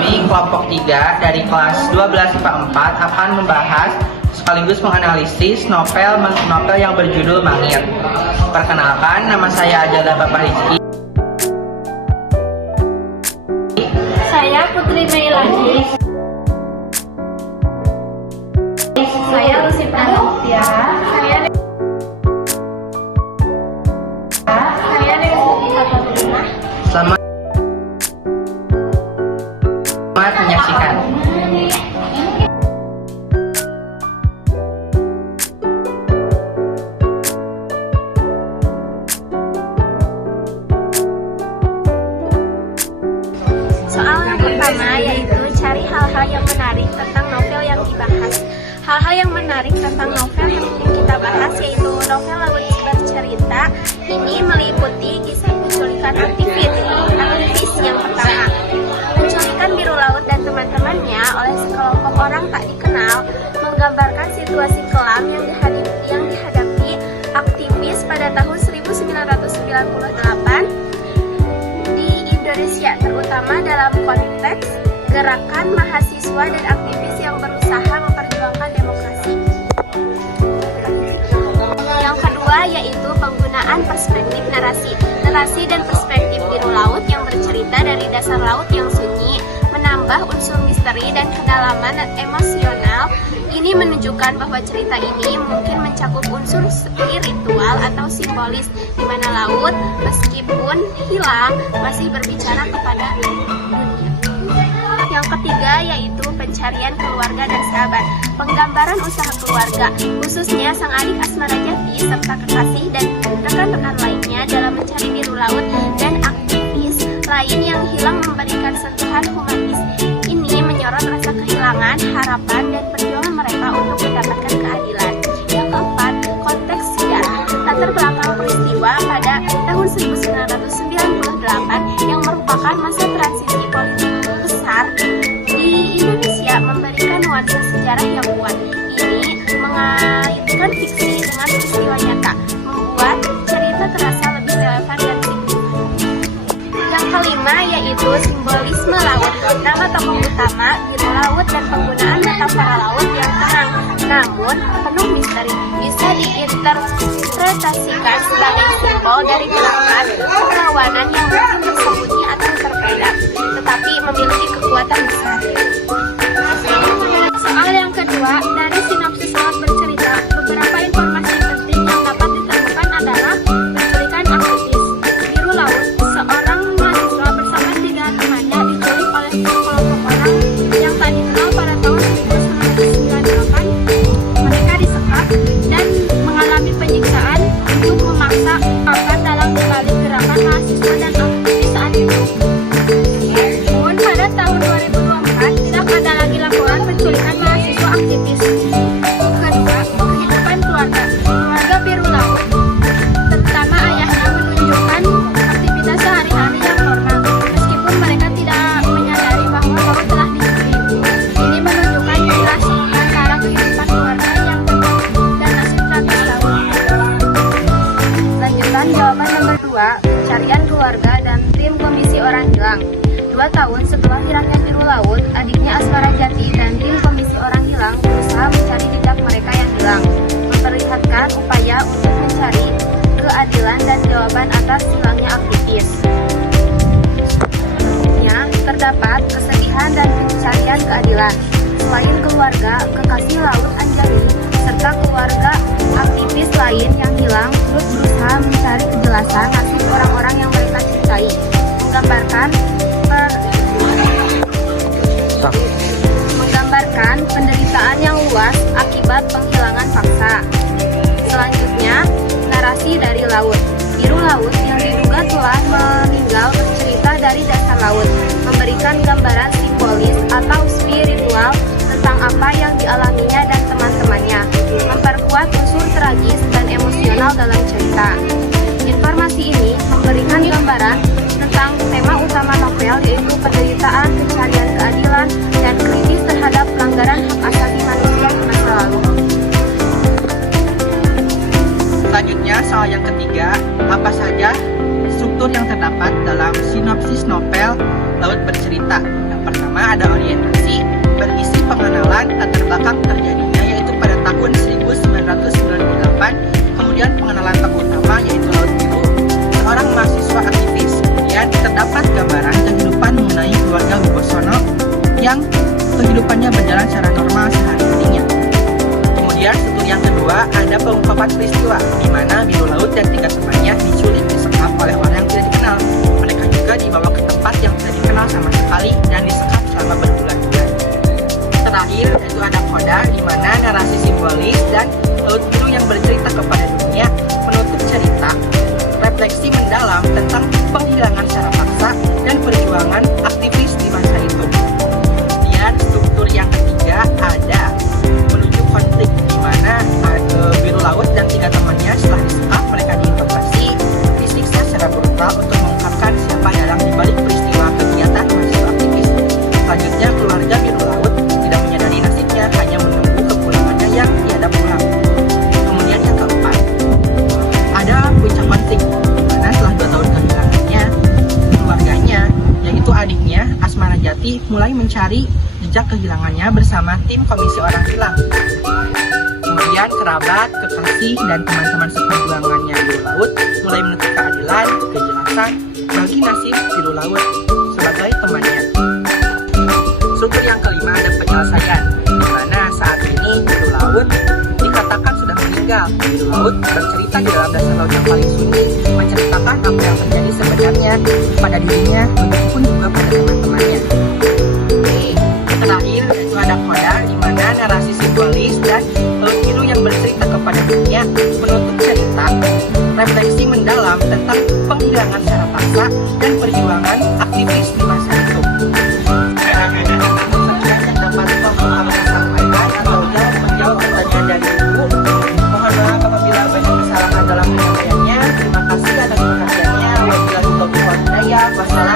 kami kelompok 3 dari kelas 12 IPA 4 akan membahas sekaligus menganalisis novel yang berjudul Mangir. Perkenalkan, nama saya adalah Bapak Rizky. Saya Putri Meilani. Saya Lucy Pranoptia. Saya Dewi Katarina. Selamat menyaksikan. Soal yang pertama yaitu cari hal-hal yang menarik tentang novel yang dibahas. Hal-hal yang menarik tentang novel yang ingin kita bahas yaitu novel Laut Bercerita. Ini meliputi kisah penculikan aktivis yang pertama. Penculikan Biru Laut dan teman-temannya oleh sekelompok orang tak dikenal menggambarkan situasi kelam yang dihadapi aktivis pada tahun 1998 di Indonesia, terutama dalam konteks gerakan mahasiswa dan aktivis yang berusaha memperjuangkan demokrasi. Yang kedua yaitu penggunaan perspektif narasi. Narasi dan perspektif Biru Laut yang bercerita dari dasar laut yang sunyi menambah unsur misteri dan kedalaman emosional. Ini menunjukkan bahwa cerita ini mungkin mencakup unsur spiritual atau simbolis, di mana laut meskipun hilang masih berbicara kepada dunia. Yang ketiga yaitu pencarian keluarga dan sahabat. Penggambaran usaha keluarga, khususnya sang adik Asmara Jati serta kekasih dan rekan-rekan lainnya dalam mencari Biru Laut dan aktivis lain yang hilang memberikan sentuhan humanis. Ini menyorot rasa kehilangan, harapan, dan perjuangan mereka untuk mendapatkan keadilan. Yang keempat, konteks sejarah. Latar belakang peristiwa pada tahun 1998 yang merupakan masa transisi politik besar di Indonesia memberikan nuansa sejarah yang kuat. Ini mengaitkan fiksi dengan peristiwa nyata, membuat cerita terasa lebih relevan dan fiktif. Yang kelima yaitu simbolisme laut. Nama tokoh utama Biru Laut dan penggunaan metafora laut yang tenang namun penuh misteri bisa diinterpretasikan sebagai simbol dari gerakan perlawanan yang mungkin tersembunyi atau terpendam, tetapi memiliki kekuatan besar. Soal yang kedua, dari sinopsis Laut Bercerita, beberapa informasi penting yang dapat ditemukan adalah penculikan aktivis Biru Laut. Seorang mahasiswa bersama 3 temannya diculik oleh sekelompok orang yang tak dikenal pada tahun 1998. Mereka disekap dan mengalami penyiksaan untuk memaksa akan dalam balik gerakan mahasiswa dan aktivis saat itu. Namun pada tahun 2024 tidak ada lagi laporan penculikan mahasiswa aktivis. Kedua, kehidupan keluarga. Keluarga Biru Laut, terutama ayahnya, menunjukkan aktivitas sehari-hari yang normal, meskipun mereka tidak menyadari bahwa Laut telah diculik. Ini menunjukkan jelas antara kehidupan keluarga yang tegak dan nasib tragis Laut. Lanjutan jawaban nomor 2, pencarian keluarga dan tim Komisi Orang Hilang. 2 tahun setelah hilangnya Biru Laut, adiknya Asmara Jati dan tim Komisi Orang Hilang berusaha mencari jejak mereka yang hilang, memperlihatkan upaya untuk mencari keadilan dan jawaban atas hilangnya aktivis. Terdapat kesedihan dan pencarian keadilan. Selain keluarga, kekasih Laut Anjali serta keluarga aktivis lain yang hilang terus berusaha mencari kejelasan nasib orang-orang yang mereka cintai, menggambarkan penderitaan yang luas akibat penghilangan paksa. Selanjutnya, narasi dari Laut. Biru Laut yang diduga telah meninggal bercerita dari dasar laut, memberikan gambaran simbolis atau spiritual tentang apa yang dialaminya dan teman-temannya, memperkuat unsur tragis dan emosional dalam cerita. Informasi ini memberikan gambaran tentang tema utama novel, yaitu penderitaan, pencarian keadilan, dan kritis terhadap pelanggaran hak asasi manusia di masa lalu. Selanjutnya, soal yang ketiga, apa saja struktur yang terdapat dalam sinopsis novel Laut Bercerita? Yang pertama Yang kedua, ada pengungkapan peristiwa di mana biru laut dan 3 temannya diculik disekap oleh orang yang tidak dikenal. Mereka juga dibawa ke tempat yang tidak dikenal sama sekali dan disekap selama berbulan-bulan. Terakhir, itu ada koda di mana narasi simbolis dan laut biru yang bercerita kepada dunia menutup cerita refleksi mendalam tentang penghilangan secara paksa dan perjuangan aktivis di masa itu. Dan struktur yang ketiga ada menuju konflik di mana biru laut dan 3 temannya setelah disekap mereka diinterogasi, disiksa secara brutal untuk mengungkapkan siapa dalang dibalik peristiwa kegiatan mahasiswa aktivis. Selanjutnya keluarga biru laut tidak menyadari nasibnya, hanya menunggu kepulangannya yang tiada pulang. Kemudian yang keempat, ada puncak konflik di mana setelah 2 tahun kehilangannya, keluarganya, yaitu adiknya Asmara Jati, mulai mencari jejak kehilangannya bersama tim Komisi Orang Hilang. Kemudian kerabat, kekasih, dan teman-teman seperjuangannya biru laut mulai menuntut keadilan, kejelasan bagi nasib biru laut sebagai temannya. Struktur yang kelima ada penyelesaian, di mana saat ini biru laut dikatakan sudah meninggal. Biru laut bercerita di dalam dasar laut yang paling sunyi, menceritakan apa yang terjadi sebenarnya pada dirinya, begitupun juga pada teman-temannya. Terakhir itu ada koda di mana narasi simbolis dan laut biru yang bercerita kepada dunia menutup cerita refleksi mendalam tentang penghilangan secara paksa dan perjuangan aktivis di masa itu. Sekian yang dapat kami sampaikan atau menjawab pertanyaan dari Ibu. Mohon maaf apabila banyak kesalahan dalam penyampaiannya. Terima kasih atas perhatiannya. Wabillahi taufiq wal hidayah. Wassalamualaikum.